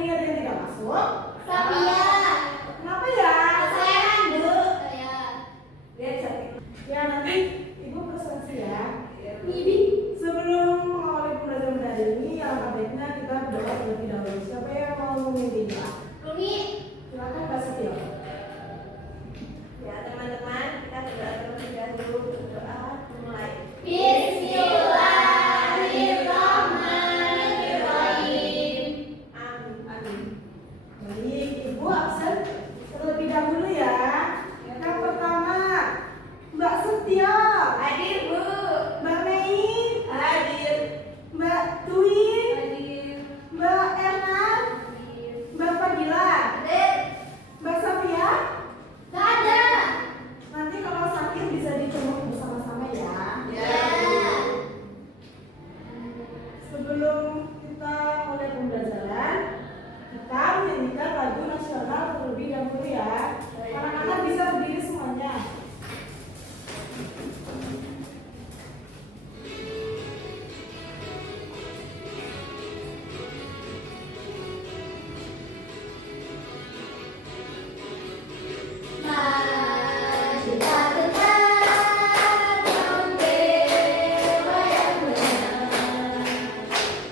ini ada yang tidak masuk? Saya. Kenapa ya? Kesayangan, Bu. Lihat cantik. Ya nanti Ibu presentasi ya. Bibi. Sebelum mengawali pembelajaran hari ini, alangkah baiknya kita berdoa terlebih dahulu. Siapa yang mau memimpin kita? Rumi. Silakan Kak Setio. Ya teman-teman, kita berdoa terlebih dahulu. Berdoa mulai. Bismillahirrahmanirrahim. Amin. Baik, Ibu absen terlebih dahulu ya. Yang pertama, Mbak Setio. Hadir Bu. Mbak Mei. Hadir. Mbak Dwi. Hadir. Mbak Erna. Hadir. Mbak Fadila. Hadir. Mbak Safia. Gak ada. Nanti kalau sakit bisa dicemuk bersama-sama ya. Ya. Sebelum kita mulai pembelajaran, kita menyanyikan lagu nasional terlebih dahulu ya. Anak-anak bisa berdiri semuanya. Maju tak tetap dewa yang benar.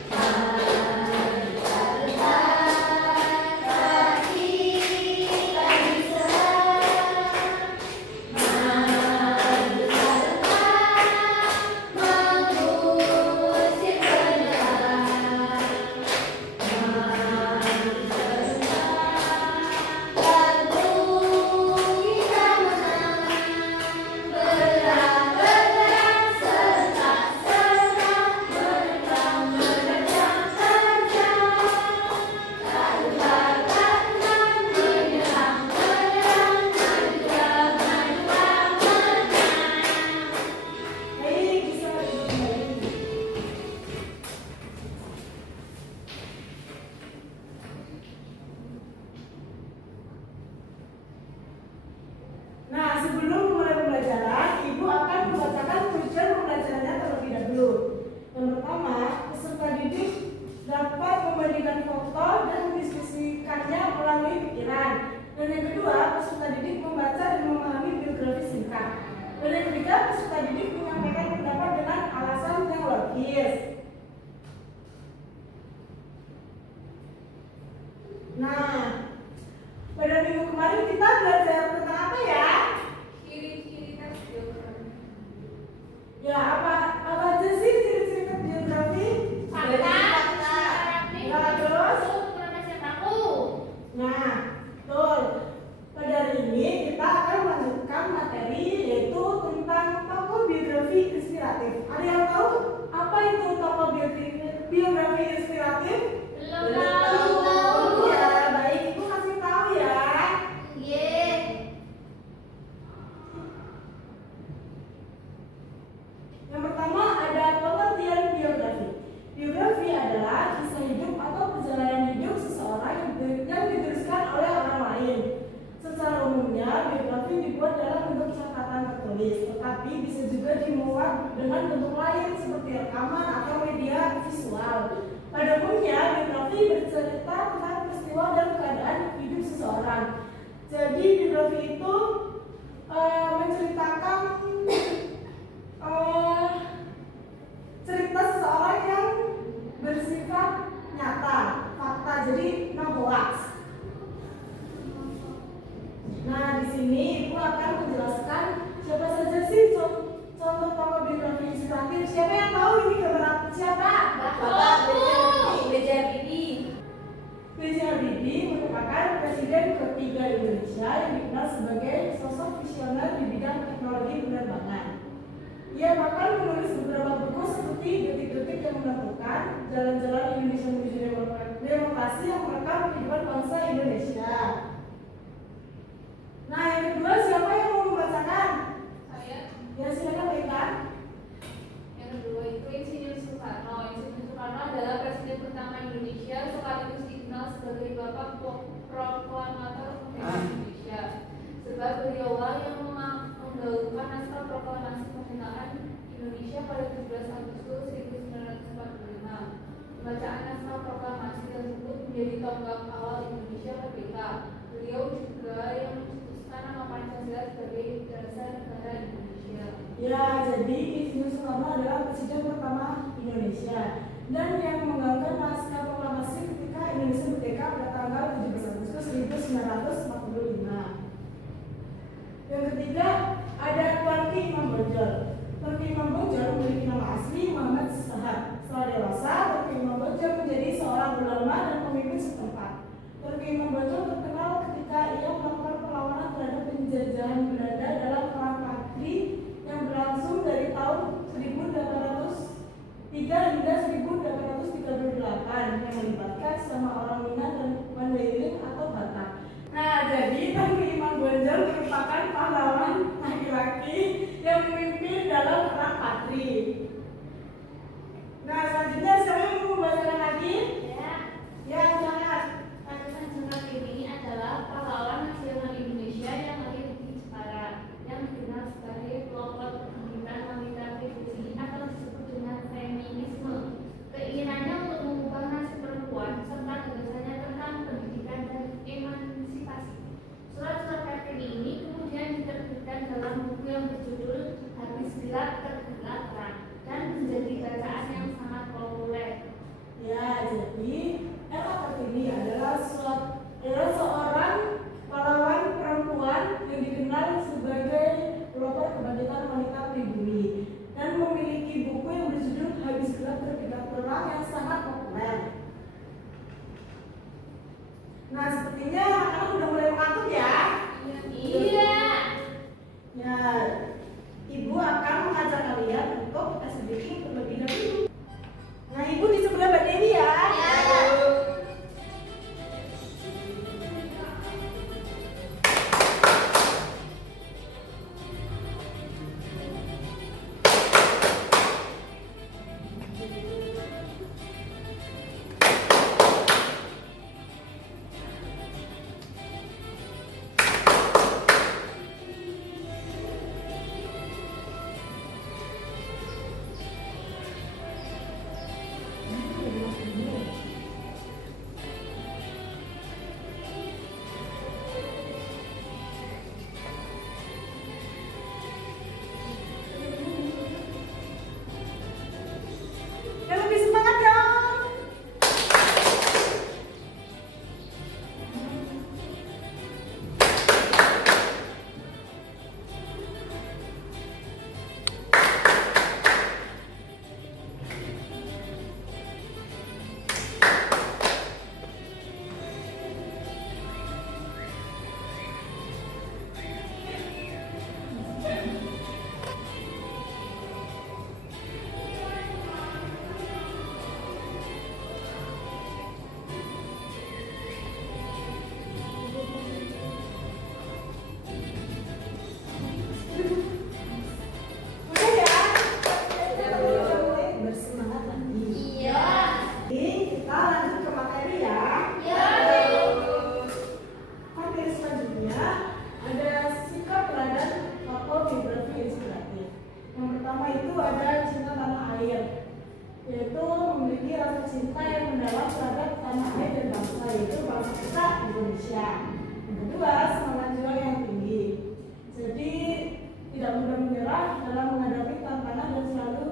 Maju tak tetap kita bisa. Maju tak tetap mengusir penjara. Maju tak tetap tentu kita menang. Bergerak serta-serta menerjang terjang. Tak lupakan menyerang majulah menang. Baik, bisa berdiri kembali. Nah, sebelum mulai pembelajaran, Ibu akan membacakan tujuan pembelajarannya terlebih dahulu. Yang pertama, peserta didik dapat membandingkan foto dan mendiskusikannya melalui pikiran. Dan yang kedua, peserta didik membaca dan memahami biografi singkat. Dan yang ketiga, peserta didik menyampaikan pendapat dengan alasan yang logis. Nah, pada minggu kemarin kita belajar tentang apa ya? Ciri-ciri tes biografi. Ya, apa aja sih ciri-ciri tes biografi? Ya, terus? Nah, betul. Pada hari ini kita akan melanjutkan materi yaitu tentang tokoh biografi inspiratif. Ada yang tahu apa itu tokoh biografi inspiratif? Belum tahu. Ya, baik, Ibu kasih tahu ya. Yang pertama ada pengertian biografi. Biografi adalah kisah hidup atau perjalanan hidup seseorang yang dituliskan oleh orang lain. Secara umumnya, biografi dibuat dalam bentuk catatan tertulis, tetapi bisa juga dimuat dengan bentuk lain seperti rekaman atau media visual. Pada umumnya, biografi bercerita tentang peristiwa dan keadaan hidup seseorang. Jadi, biografi itu menceritakan cerita seseorang yang bersifat nyata, fakta, jadi non hoax. Nah, di sini Ibu akan menjelaskan siapa saja sih contoh tokoh biografi inspiratif. Siapa yang tahu ini gambar siapa? Bapak B.J. Habibie. B.J. Habibie merupakan presiden ketiga Indonesia yang dikenal sebagai sosok visioner di bidang teknologi penerbangan. Ia bahkan menulis beberapa buku seperti Detik-detik yang menentukan, Jalan-jalan Indonesia menuju demokrasi yang merekam kehidupan bangsa Indonesia. Nah, yang kedua siapa yang mau membacakan? Saya. Ya, silakan baikkan. Yang kedua itu Insinyur Soekarno. Insinyur Soekarno adalah presiden pertama Indonesia sekaligus dikenal sebagai Bapak Proklamator Kemerdekaan Indonesia. Sebab beliaulah yang mendahulukan naskah proklamasi kemerdekaan Indonesia pada 17 Agustus 1945. Bacaan naskah proklamasi tersebut menjadi tonggak awal Indonesia merdeka. Beliau juga yang mencetuskan nama Pancasila sebagai dasar negara Indonesia. Ya, jadi Insinyur Soekarno adalah presiden pertama Indonesia dan yang menggagalkan naskah proklamasi ketika Indonesia merdeka pada tanggal 17 Agustus 1945. Yang ketiga ada Tuanki Imam Bonjol. Tuanki Imam Bonjol memiliki nama asli Muhammad Sahab. Setelah dewasa, Tuanki Imam Bonjol menjadi seorang ulama dan pemimpin setempat. Tuanki Imam Bonjol terkenal ketika ia melakukan perlawanan terhadap penjajahan Belanda dalam perang Patri yang berlangsung dari tahun 1803 hingga 1838 yang melibatkan sama orang Minang dan Mandailing atau Batak. Nah, jadi Tuanki Imam Bonjol merupakan pahlawan laki-laki yang memimpin dalam perang Patri. Nah, selanjutnya siapa yang mau membacakan lagi? Ya, silakan. Tanjung Kartini adalah pahlawan nasional Indonesia yang lahir di Jepara, yang dikenal sebagai pelopor kebangkitan wanita pribumi atau disebut dengan feminisme. Keinginannya untuk mengubah nasib perempuan serta gagasannya tentang pendidikan dan emansipasi. Surat-surat Kartini ini kemudian diterbitkan dalam buku yang berjudul Habis Gelap Tergelar Terang dan menjadi bacaan yang sangat populer. Ya, jadi Ella Kartini adalah seorang pahlawan perempuan yang dikenal sebagai pelopor kebangkitan wanita pribumi dan memiliki buku yang berjudul Habis Gelap Tergelar Terang yang sangat populer. Nah, sepertinya anak udah mulai mengantuk ya. Iya. Ya, Ibu akan mengajak kalian untuk SBK terlebih dahulu. Nah, Ibu di sebelah Mbak Dewi ya. Yang lebih semangat dong. Udah ya. Kita mulai bersemangat lagi. Iya. Jadi kita lanjut ke materi ya. Iya. Materi selanjutnya ada sikap terhadap tokoh biografi inspiratif. Yang pertama itu ada cinta tanah air, yaitu memiliki rasa cinta yang mendalam terhadap tanah air dan bangsa, yaitu bangsa kita Indonesia. Yang kedua, semangat juang yang tinggi. Jadi tidak mudah menyerah dalam menghadapi tantangan dan selalu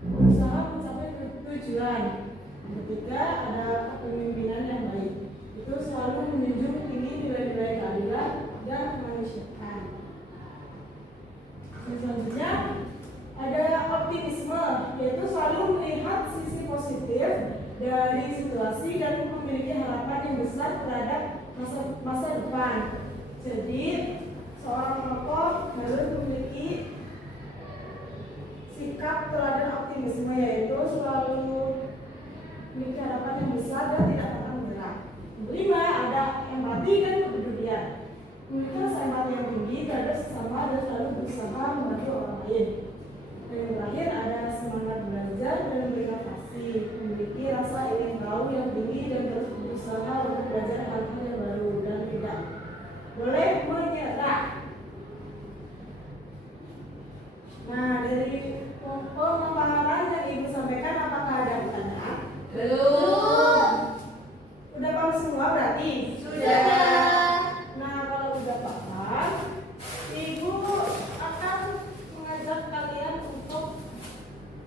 berusaha mencapai tujuan. Yang ketiga, ada kepemimpinan yang baik. Itu selalu menjunjung tinggi nilai-nilai keadilan dan kemanusiaan. Selanjutnya ada optimisme, yaitu selalu melihat sisi positif dari situasi dan memiliki harapan yang besar terhadap masa depan. Jadi semua berarti? Sudah. Nah, kalau udah paham, Ibu akan mengajak kalian untuk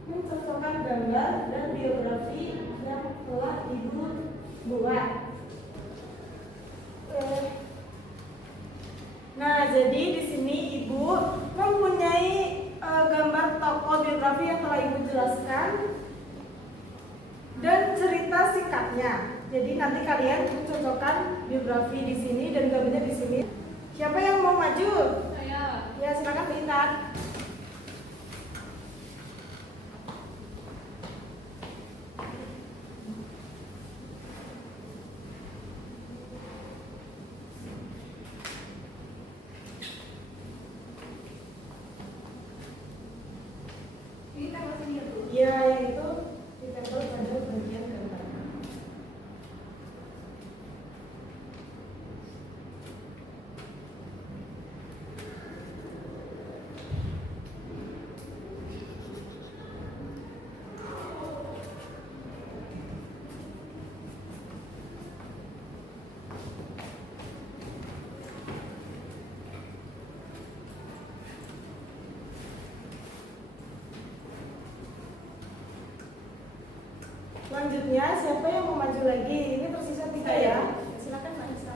mencocokkan gambar dan biografi yang telah Ibu buat. Nah, jadi di sini Ibu mempunyai gambar tokoh biografi yang telah Ibu jelaskan dan cerita singkatnya. Jadi nanti kalian mencocokkan biografi di sini dan gambarnya di sini. Siapa yang mau maju? Saya. Ya, silakan Intan. Ini tanggal sini ya, Bu? Ya, yang itu ditempel pada bagian gambar. Selanjutnya, siapa yang mau maju lagi? Ini tersisa 3 ya. Silakan Mbak Nisa.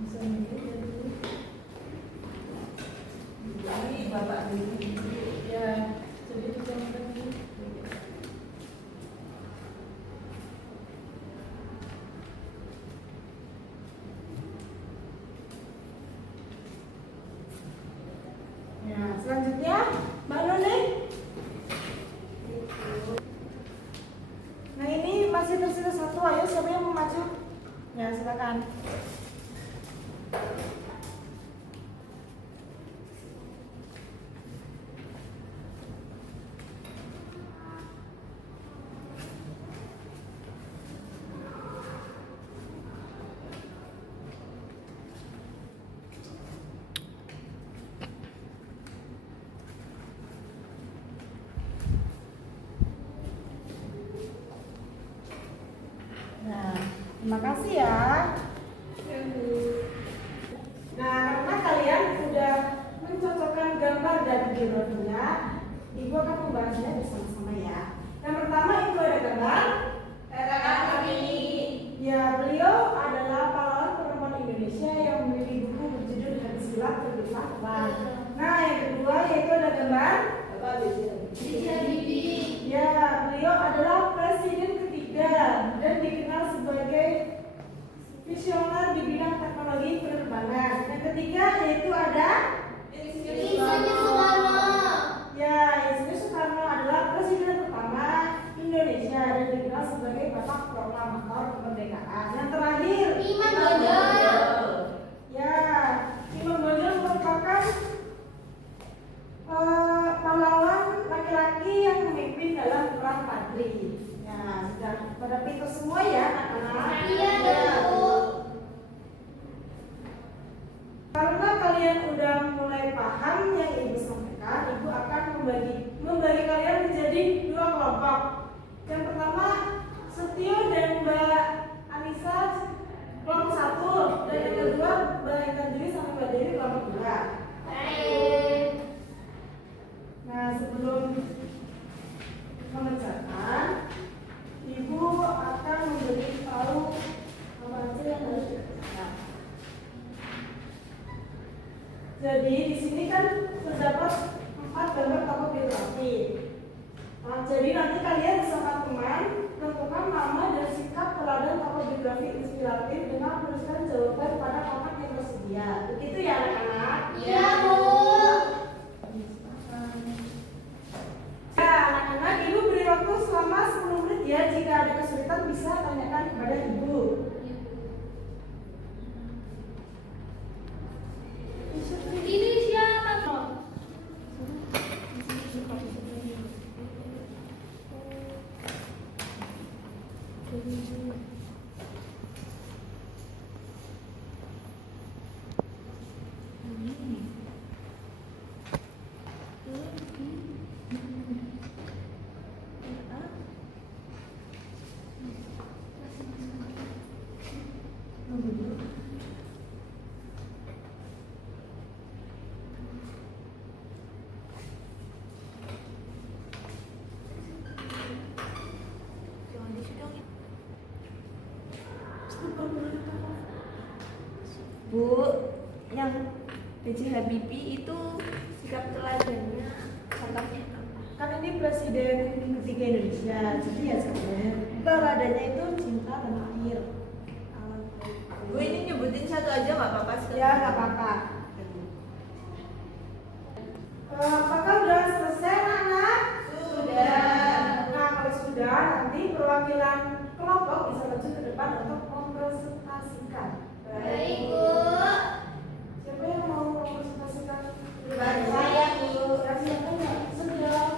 Bisa mungkin ya dulu. Ini Bapak dulu. Ya, jadi itu yang tadi. Ya, selanjutnya Mbak Nuni. Nah, ini masih tersisa 1. Ayo, siapa yang mau maju? Ya, silakan. Nah, terima kasih ya. Nah, karena kalian sudah mencocokkan gambar dan biografinya, Ibu akan membahasnya bersama-sama ya. Yang pertama itu ada gambar. Ya, beliau adalah pahlawan perempuan Indonesia yang memiliki buku berjudul Hadis Silat Terbitlah Terbang. Nah, yang kedua yaitu ada gambar. Ya, beliau adalah presiden ketiga dan dikenal sebagai visioner di bidang teknologi penerbangan. Yang ketiga yaitu ada Ya, Insinyur Soekarno adalah presiden pertama Indonesia dan dikenal sebagai bapak proklamator kemerdekaan. Yang terakhir, Imam Bonjol. Ya, Imam Bonjol merupakan pahlawan laki-laki yang memimpin dalam perang Padri. Ya, sudah pada pintar semua ya anak-anak. Iya, Bu. Karena kalian udah mulai paham yang Ibu sampaikan, Ibu akan membagi kalian menjadi 2 kelompok. Yang pertama, Setio dan Mbak Anissa kelompok 1, dan yang kedua Mbak Intan Juli sama Mbak Dewi kelompok 2. Baik. Nah, sebelum mengerjakan, Ibu akan memberitahu apa aja yang harus dikerjakan. Jadi di sini kan terdapat 4 gambar tokoh biografi. Nah, jadi nanti kalian bersama teman tentukan nama dan sikap teladan tokoh biografi inspiratif dengan menuliskan jawaban pada kotak yang tersedia. Begitu ya anak-anak? Iya, Bu. Ya, anak-anak, Ibu beri waktu selama 10 menit ya. Jika ada kesulitan bisa tanyakan kepada Ibu. Ini siapa? Bu, yang B.J. Habibie itu sikap teladannya contohnya apa? Kan ini presiden ketiga Indonesia, jadi ya sebenarnya teladannya itu cinta tanah air. Bu, ini nyebutin satu aja nggak apa-apa? Ya nggak apa-apa. Apakah sudah selesai anak? Sudah. Nah kalau sudah, nanti perwakilan kelompok bisa maju ke depan untuk mempresentasikan. Baik, Bu. Siapa yang mau mempresentasikan? Saya, Bu. Ya, siapa yang sudah?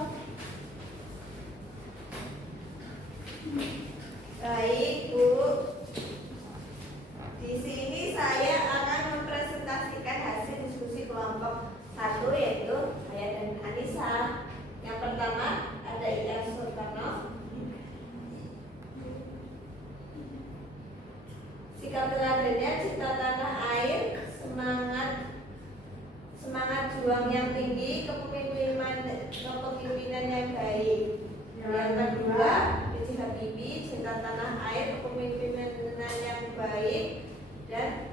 Baik, Bu. Di sini saya akan mempresentasikan hasil diskusi kelompok 1, yaitu saya dan Anissa. Yang pertama ada Iyas Sultano. Sikap teladannya cinta tanah air, semangat juang yang tinggi, kepemimpinan yang baik. Yang kedua, B.J. Habibie, cinta tanah air, kepemimpinan yang baik, dan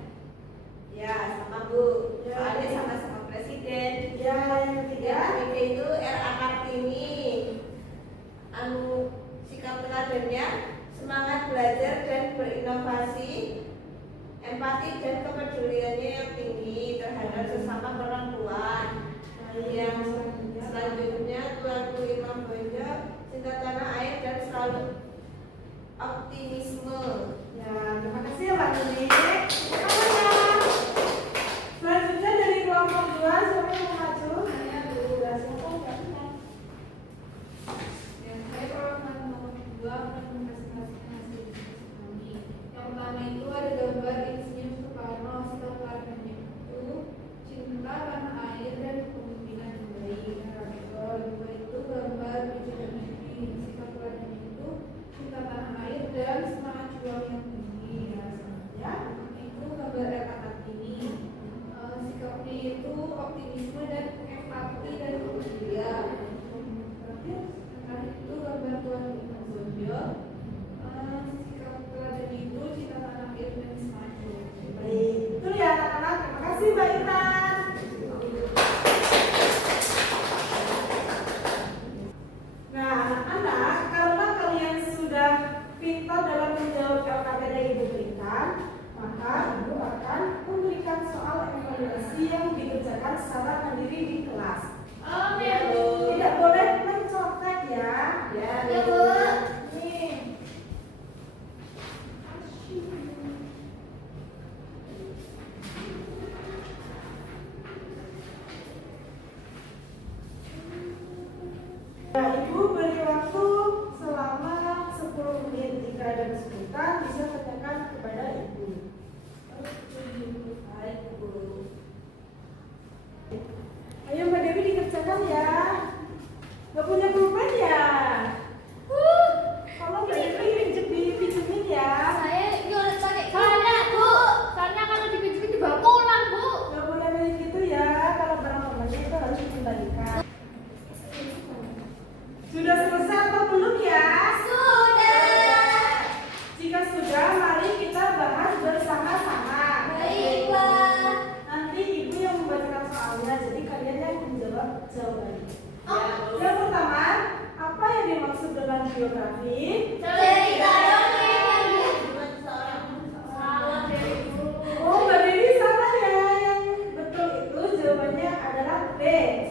ya sama Bu, soalnya sama-sama presiden. Ya, yang ketiga. Yang ketiga itu R.A. Kartini. Sikap teladannya semangat belajar dan berinovasi, empati dan kepeduliannya yang tinggi terhadap sesama perempuan. Yang selanjutnya Tuanku Imam Bonjol, cinta tanah air dan selalu optimisme. Ya, terima kasih ya Mbak Nuni. Selanjutnya dari kelompok 2, siapa yang mau maju? Saya, Bu. Ya, siapa yang mau? Ya, saya perwakilan nomor 2 akan mempresentasikan hasil diskusi kami. Yang pertama itu ada gambar Insinyur Soekarno, sikap teladannya itu cinta tanah air dan kepemimpinan yang baik. Yang kedua itu gambar B.J. Habibie, sikap teladannya itu cinta tanah air dan semangat juang yang tinggi. Ya. Itu gambar R.A. Kartini, sikapnya itu optimisme dan empati dan kepedulian. Terakhir itu gambar Tuan Imam Bonjol, sikap teladan itu cinta tanah air dan semangat juang. Baik, itu ya anak-anak. Terima kasih Mbak Intan. Nah, anak-anak, karena kalian sudah pintar dalam menjawab LKPD yang Ibu berikan, maka Ibu akan memberikan soal evaluasi yang dikerjakan secara mandiri di kelas. Oke, Bu. Tidak boleh mencontek ya. Ya, Bu. Nih. Nah, Ibu beri waktu selama 10 menit. Jika ada kesulitan, bisa tanyakan kepada Ibu. baik, Bu. Ayo Mbak Dewi dikerjakan ya. Gak punya pulpen ya? Kalau Mbak Dewi dipinjemin ya. Saya nyuruh pakai soalnya, Bu. Soalnya kalau dipinjemin dibawa pulang, Bu. Gak boleh kayak gitu ya. Kalau barang orangnya itu harus dikembalikan. Sudah selesai atau belum ya? Sudah. Jika sudah, mari kita bahas bersama-sama. Baiklah. Nanti Ibu yang membacakan soalnya, jadi kalian yang menjawab jawabannya. Oh. Yang pertama, apa yang dimaksud dengan biografi? Cerita dongeng. Bukan seorang Salah deh, Bu. Oh, Mbak Dewi salah ya. Yang betul itu jawabannya adalah B.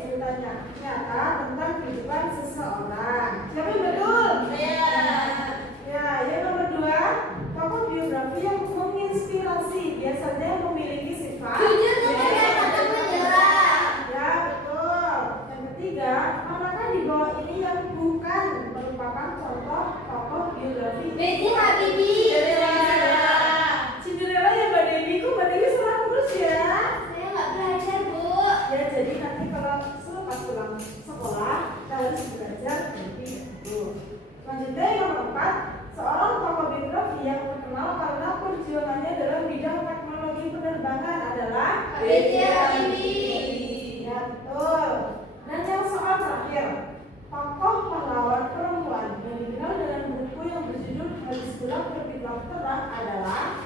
Ceritanya nyata tentang kehidupan seseorang. Siapa yang betul? Ya, yang nomor 2, tokoh biografi yang menginspirasi biasanya memiliki sifat Jujur, mulia, dan menyerah. Ya, betul. Yang ketiga, manakah di bawah ini yang bukan merupakan contoh tokoh biografi? B.J. Habibie. Cinderella ya Mbak Dewi, kok Mbak Dewi salah terus ya? Saya nggak belajar, Bu. Ya, jadi nanti kalau selepas pulang sekolah, kita harus belajar dari itu. Selanjutnya yang keempat, seorang tokoh biografi yang terkenal karena perjuangannya dalam bidang teknologi penerbangan adalah B.J. Habibie. Ya, betul. Dan yang soal terakhir, tokoh pahlawan perempuan yang dikenal dengan buku yang berjudul Gadis Gelap Terbitlah Terang adalah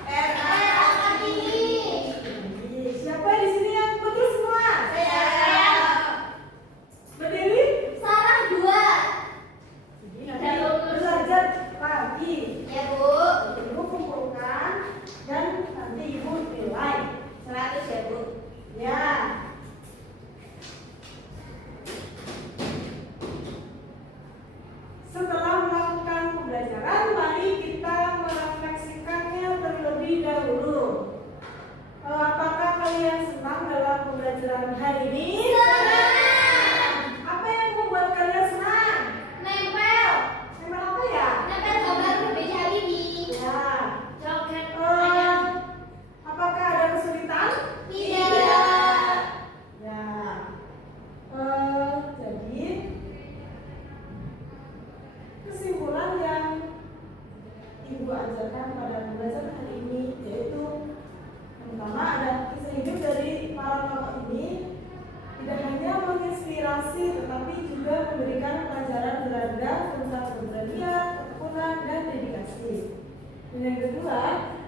Ibu ajarkan pada pembelajaran hari ini, yaitu yang pertama ada kisah hidup dari para tokoh ini tidak hanya menginspirasi tetapi juga memberikan pelajaran berharga tentang keberanian, ketekunan, dan dedikasi. Dan yang kedua,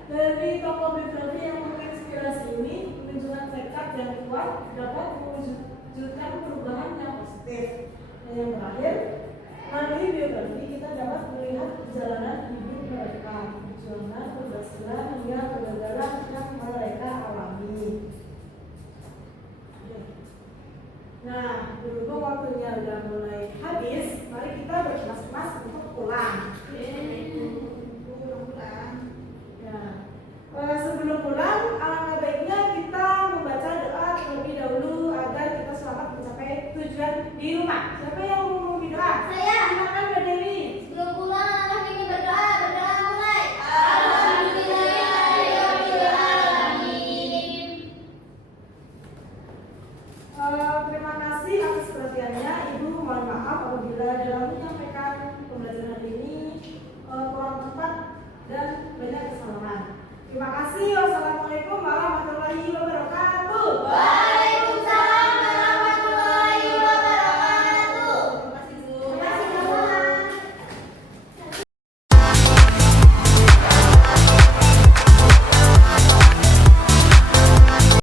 dari tokoh biografi yang menginspirasi ini menunjukkan tekad yang kuat dapat mewujudkan perubahan yang positif. Dan yang terakhir, melalui biografi kita dapat melihat perjalanan hidup